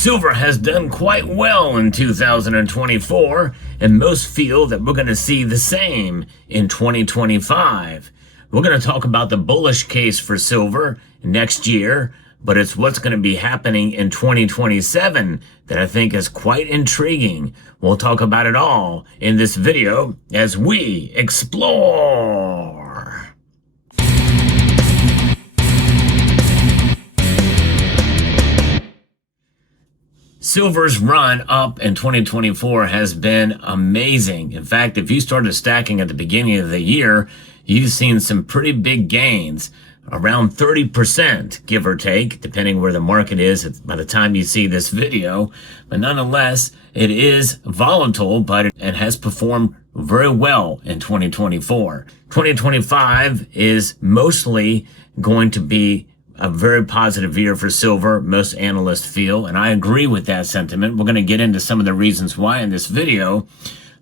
Silver has done quite well in 2024, and most feel that we're going to see the same in 2025. We're going to talk about the bullish case for silver next year, but it's what's going to be happening in 2027 that I think is quite intriguing. We'll talk about it all in this video as we explore. Silver's run up in 2024 has been amazing. In fact, if you started stacking at the beginning of the year, you've seen some pretty big gains, around 30%, give or take, depending where the market is by the time you see this video. But nonetheless, it is volatile, but it has performed very well in 2024. 2025 is mostly going to be a very positive year for silver, most analysts feel, and I agree with that sentiment. We're going to get into some of the reasons why in this video.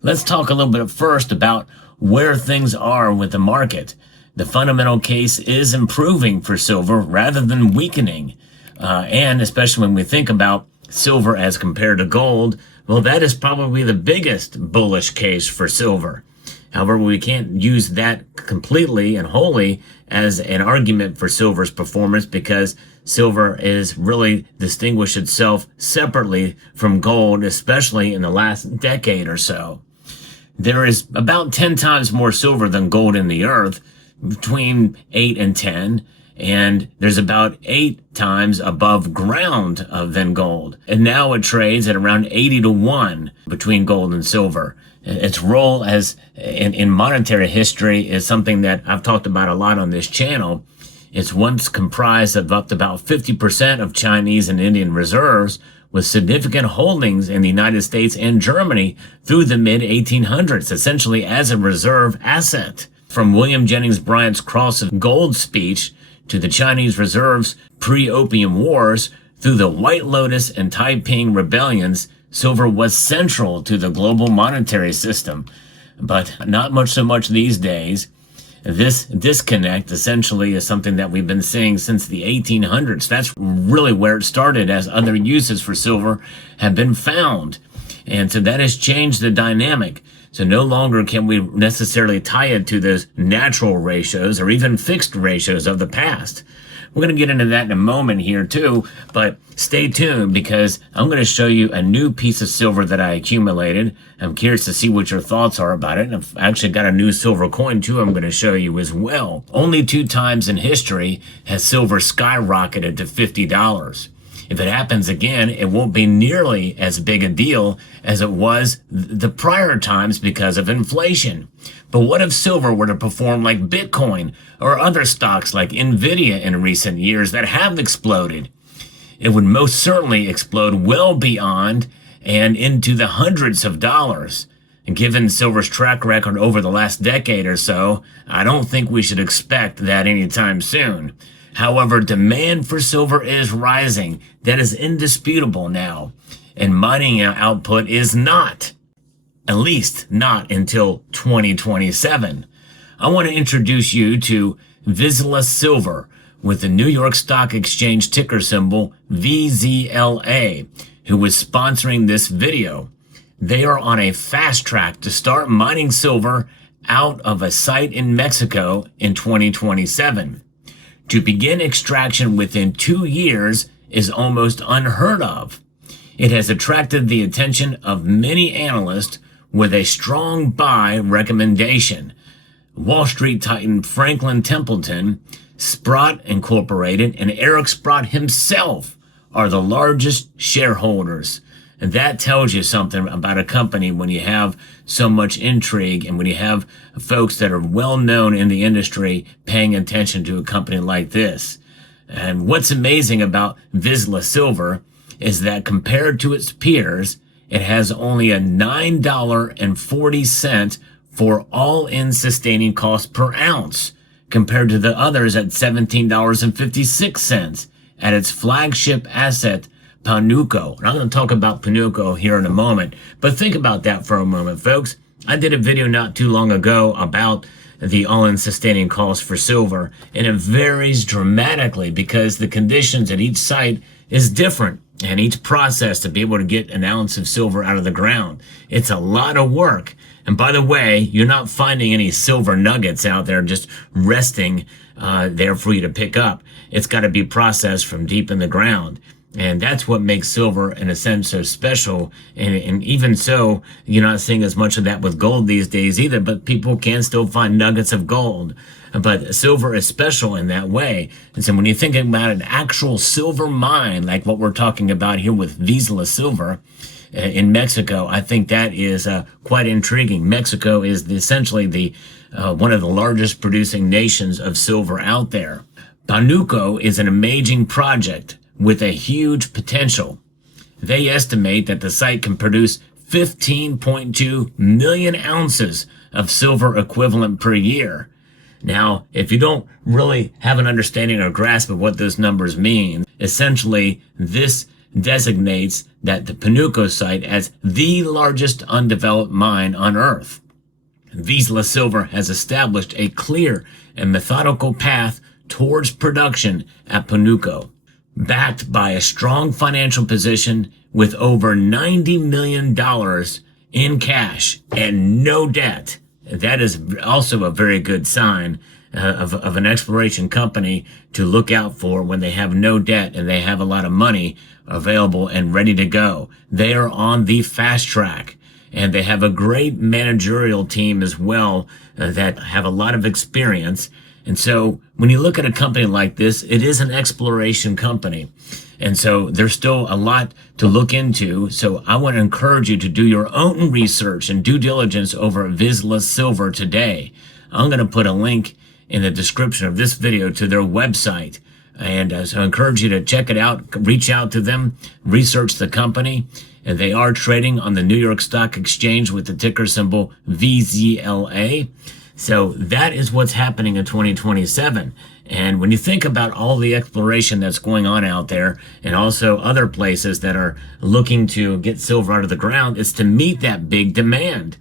Let's talk a little bit first about where things are with the market. The fundamental case is improving for silver rather than weakening. And especially when we think about silver as compared to gold, well, that is probably the biggest bullish case for silver. However, we can't use that completely and wholly as an argument for silver's performance because silver is really distinguished itself separately from gold, especially in the last decade or so. There is about 10 times more silver than gold in the earth, between 8 and 10, and there's about 8 times above ground than gold. And now it trades at around 80 to 1 between gold and silver. Its role as in monetary history is something that I've talked about a lot on this channel. It's once comprised of up to about 50% of Chinese and Indian reserves, with significant holdings in the United States and Germany through the mid-1800s, essentially as a reserve asset. From William Jennings Bryant's Cross of Gold speech to the Chinese reserves pre-Opium Wars, through the White Lotus and Taiping rebellions, silver was central to the global monetary system, but not so much these days. This disconnect essentially is something that we've been seeing since the 1800s. That's really where it started, as other uses for silver have been found. And so that has changed the dynamic. So no longer can we necessarily tie it to those natural ratios or even fixed ratios of the past. We're going to get into that in a moment here too, but stay tuned because I'm going to show you a new piece of silver that I accumulated. I'm curious to see what your thoughts are about it. And I've actually got a new silver coin too I'm going to show you as well. Only 2 times in history has silver skyrocketed to $50. If it happens again, it won't be nearly as big a deal as it was the prior times because of inflation. But what if silver were to perform like Bitcoin or other stocks like Nvidia in recent years that have exploded? It would most certainly explode well beyond and into the hundreds of dollars. And given silver's track record over the last decade or so, I don't think we should expect that anytime soon. However, demand for silver is rising. That is indisputable now. And mining output is not. At least not until 2027. I want to introduce you to Vizsla Silver with the New York Stock Exchange ticker symbol VZLA, who is sponsoring this video. They are on a fast track to start mining silver out of a site in Mexico in 2027. To begin extraction within 2 years is almost unheard of. It has attracted the attention of many analysts with a strong buy recommendation. Wall Street titan Franklin Templeton, Sprott Incorporated, and Eric Sprott himself are the largest shareholders. And that tells you something about a company when you have so much intrigue and when you have folks that are well known in the industry paying attention to a company like this. And what's amazing about Vizsla Silver is that compared to its peers, it has only a $9.40 for all-in sustaining cost per ounce, compared to the others at $17.56 at its flagship asset, Panuco. And I'm going to talk about Panuco here in a moment, but think about that for a moment, folks. I did a video not too long ago about the all-in sustaining cost for silver, and it varies dramatically because the conditions at each site is different. And each process to be able to get an ounce of silver out of the ground, it's a lot of work. And by the way, you're not finding any silver nuggets out there just resting there for you to pick up. It's got to be processed from deep in the ground. And that's what makes silver, in a sense, so special. And even so, you're not seeing as much of that with gold these days either, but people can still find nuggets of gold. But silver is special in that way. And so when you're thinking about an actual silver mine, like what we're talking about here with Vizsla Silver in Mexico, I think that is quite intriguing. Mexico is essentially the one of the largest producing nations of silver out there. Panuco is an amazing project with a huge potential. They estimate that the site can produce 15.2 million ounces of silver equivalent per year. Now, if you don't really have an understanding or grasp of what those numbers mean, essentially this designates that the Panuco site as the largest undeveloped mine on Earth. Vizsla Silver has established a clear and methodical path towards production at Panuco, backed by a strong financial position with over $90 million in cash and no debt. That is also a very good sign of an exploration company to look out for when they have no debt and they have a lot of money available and ready to go. They are on the fast track, and they have a great managerial team as well that have a lot of experience. And so when you look at a company like this, it is an exploration company. And so there's still a lot to look into. So I want to encourage you to do your own research and due diligence over at Vizsla Silver today. I'm going to put a link in the description of this video to their website. And so I encourage you to check it out, reach out to them, research the company. And they are trading on the New York Stock Exchange with the ticker symbol VZLA. So that is what's happening in 2027. And when you think about all the exploration that's going on out there and also other places that are looking to get silver out of the ground, it's to meet that big demand.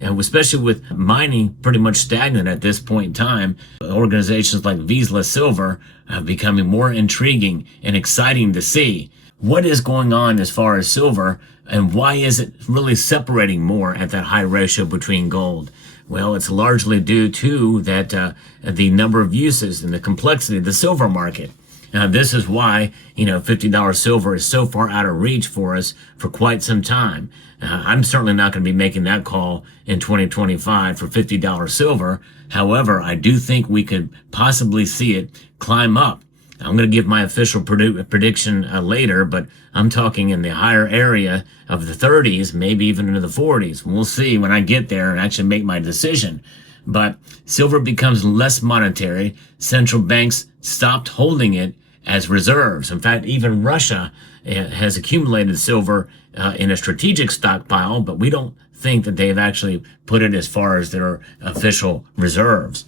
And especially with mining pretty much stagnant at this point in time, organizations like Vizsla Silver are becoming more intriguing and exciting to see. What is going on as far as silver, and why is it really separating more at that high ratio between gold? Well, it's largely due to that the number of uses and the complexity of the silver market. Now, this is why, $50 silver is so far out of reach for us for quite some time. I'm certainly not going to be making that call in 2025 for $50 silver. However, I do think we could possibly see it climb up. I'm going to give my official prediction later, but I'm talking in the higher area of the 30s, maybe even into the 40s. We'll see when I get there and actually make my decision. But silver becomes less monetary. Central banks stopped holding it as reserves. In fact, even Russia has accumulated silver in a strategic stockpile, but we don't think that they've actually put it as far as their official reserves.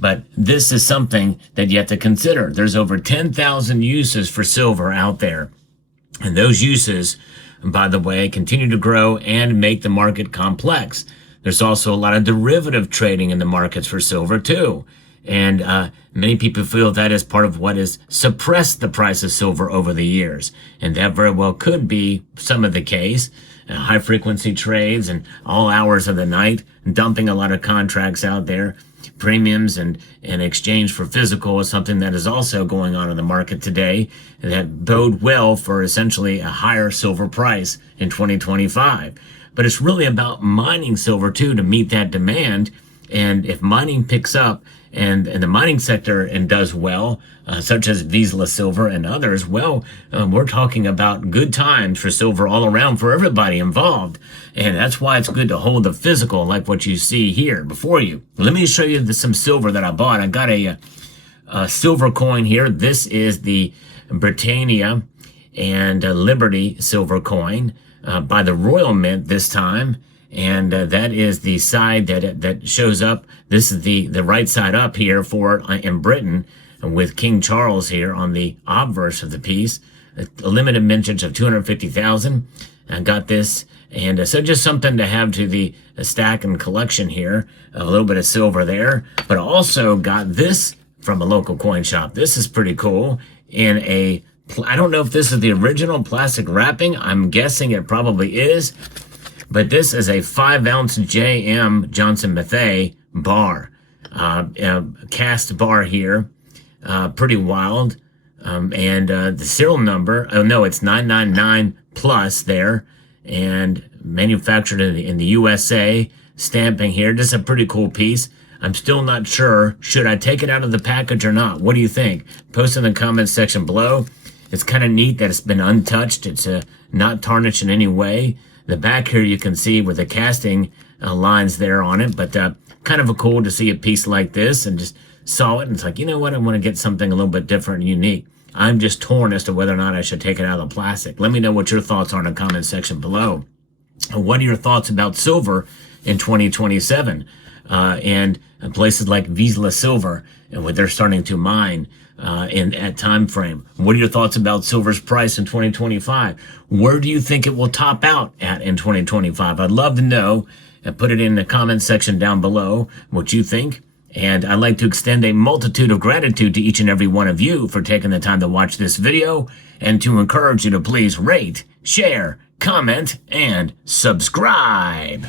But this is something that you have to consider. There's over 10,000 uses for silver out there. And those uses, by the way, continue to grow and make the market complex. There's also a lot of derivative trading in the markets for silver too. And many people feel that is part of what has suppressed the price of silver over the years. And that very well could be some of the case. High frequency trades and all hours of the night, dumping a lot of contracts out there. Premiums and exchange for physical is something that is also going on in the market today that bode well for essentially a higher silver price in 2025. But it's really about mining silver too to meet that demand. And if mining picks up and the mining sector and does well, such as Vizsla Silver and others, well, we're talking about good times for silver all around for everybody involved. And that's why it's good to hold the physical like what you see here before you. Let me show you some silver that I bought. I got a silver coin here. This is the Britannia and Liberty silver coin by the Royal Mint this time. And that is the side that shows up. This is the right side up here for it in Britain, with King Charles here on the obverse of the piece. A limited mintage of 250,000. I got this, and so just something to have to the stack and collection here. A little bit of silver there, but also got this from a local coin shop. This is pretty cool in a I don't know if this is the original plastic wrapping. I'm guessing it probably is. But this is a 5-ounce JM Johnson Matthey bar. Cast bar here. Pretty wild. And the serial number, oh no, it's 999 plus there. And manufactured in the USA. Stamping here. This is a pretty cool piece. I'm still not sure. Should I take it out of the package or not? What do you think? Post in the comments section below. It's kind of neat that it's been untouched. It's not tarnished in any way. The back here you can see with the casting lines there on it. But kind of cool to see a piece like this, and just saw it and it's like, you know what? I want to get something a little bit different and unique. I'm just torn as to whether or not I should take it out of the plastic. Let me know what your thoughts are in the comment section below. What are your thoughts about silver in 2027? And places like Vizsla Silver and what they're starting to mine in that time frame. What are your thoughts about silver's price in 2025? Where do you think it will top out at in 2025? I'd love to know, and put it in the comment section down below what you think. And I'd like to extend a multitude of gratitude to each and every one of you for taking the time to watch this video, and to encourage you to please rate, share, comment, and subscribe.